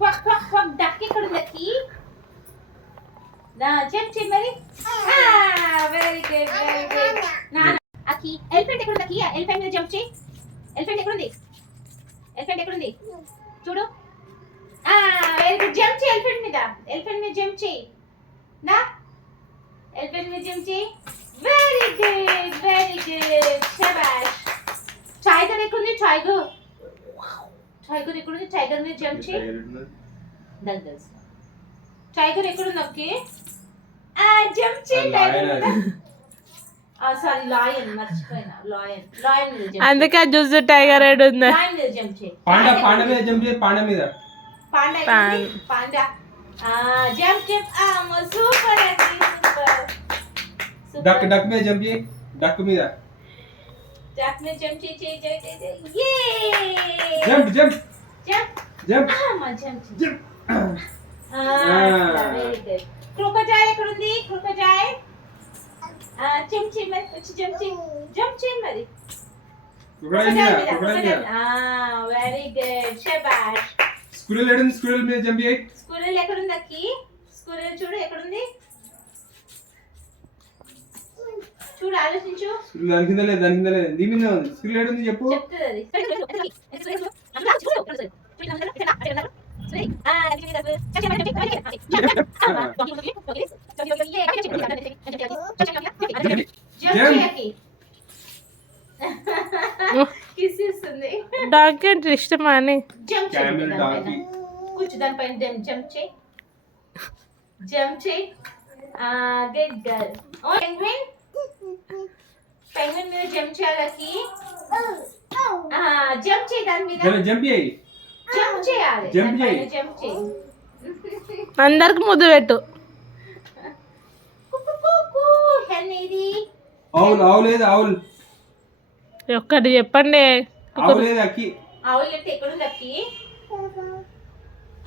quack quack quack duck ఎక్కడ ఉంది అక్కి నా జంప్ చేయి మరి వెరీ గుడ్ నాన్న అక్కి ఎలిఫెంట్ ఎక్కడ ఉంది అక్కి ఎలిఫెంట్ మీద జంప్ చేయి ఎలిఫెంట్ ఎక్కడ ఉంది చూడు వెరీ గుడ్ జంప్ చేయి ఎలిఫెంట్ మీద జంప్ చేయి నా ఎలిఫెంట్ మీద జంప్ చేయి వెరీ గుడ్ శబాష్ టైగర్ ఎక్కడ ఉంది టైగర్ ఎక్కడ ఉంది టైగర్ మీద జంప్ చేయి దల్దల్స్ టైగర్ ఎక్కడ ఉంది అక్కి జంప్ చేయి టైగర్ సారీ లయన్ మర్చిపోయినా లయన్ మీద జంప్ అందుకే చూసి టైగర్ హెడ్ ఉంది లయన్ మీద జంప్ చేయి పాండా మీద జంప్ చేయి పాండా జంప్ సూపర్ అక్కి సూపర్ డక్ మీద జంప్ చేయి డక్ మీద జంప్ చేయి ఏ జంప్ వెరీ గుడ్ క్రోకోడైల్ ఎక్కడ ఉంది క్రోకోడైల్ జంప్ చేయి మరి వచ్చి జంప్ చేయి మరి వెరీ గుడ్ శబాష్ స్క్విరల్ మీద జంప్ చేయి స్క్విరల్ ఎక్కడ ఉంది అక్కి స్క్విరల్ చూడు ఎక్కడ ఉంది చూడు ఆలోచించు దాని కింద లేదు దీని మీద ఉంది స్క్విరల్ ఉంది చెప్పు చెప్తుంది డాగ్ అంటే ఇష్టమా అని కూర్చో దానిపైన జంప్ చేయి గుడ్ గర్ల్ పెంగ్విన్ మీద జంప్ చేయాలి జంప్ చేయి దాని మీద జంప్ చేయాలి జంప్ చేయి అందరికి ముద్దు పెట్టు ఆవులు ఒక్కటి చెప్పండి ఆవులు అంటే ఎక్కడుంది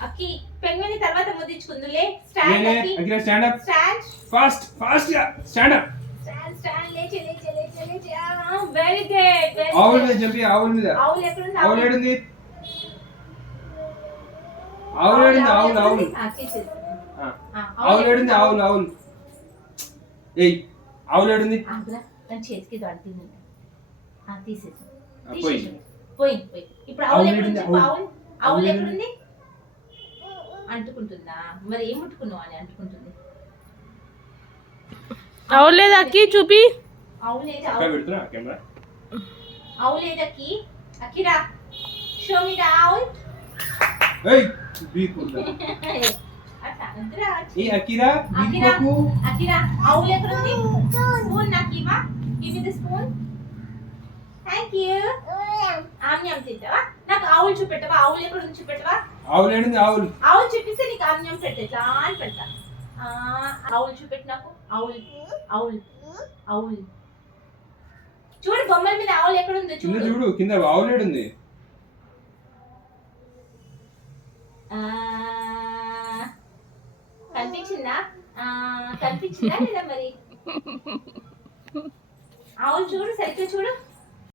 అక్కి పెంగ్విన్ తర్వాత ముద్దించుకుందులే stand up fast stand up లేచి వెరీ గుడ్ ఆవుల మీద జంప్ చేయి ఆవుల మీద ఆవులు ఎక్కడుంది ఆవులు ఏడుంది ఆవులు ఏయ్ ఆవులు ఏడుంది చేతికి దొడుతుంది తీసేసి పోయి ఇప్పుడు ఆవులు ఎక్కడుంది ఆవులు ఎక్కడుంది అంటుకుంటుందా మరి ఏం ముట్టుకున్నావు అని అంటుకుంటుంది అవులేదు అక్కి చూపి అవులేదక్కి అక్కిరా షో మీ ద ఆవుల్ అకిరా ఆవులు ఎక్కడుంది స్పూన్ నాకు ఇవ్వ give me the spoon thank you ఆమ్యం తింటావా నాకు ఆవులు చూపెట్టవా ఆవులు ఎక్కడుంది చూపెట్టవా ఆవులు చూపిస్తే నీకు ఆమ్యం పెట్టేట్లా అని పెడతా ఆవులు చూపెట్టు నాకు ఆవులు చూడు బొమ్మల మీద ఆవులు ఎక్కడ ఉందో చూడు కింద ఆవులు ఏడుంది కనిపించిందా లేదా మరి ఆవులు చూడు సరిగ్గా చూడు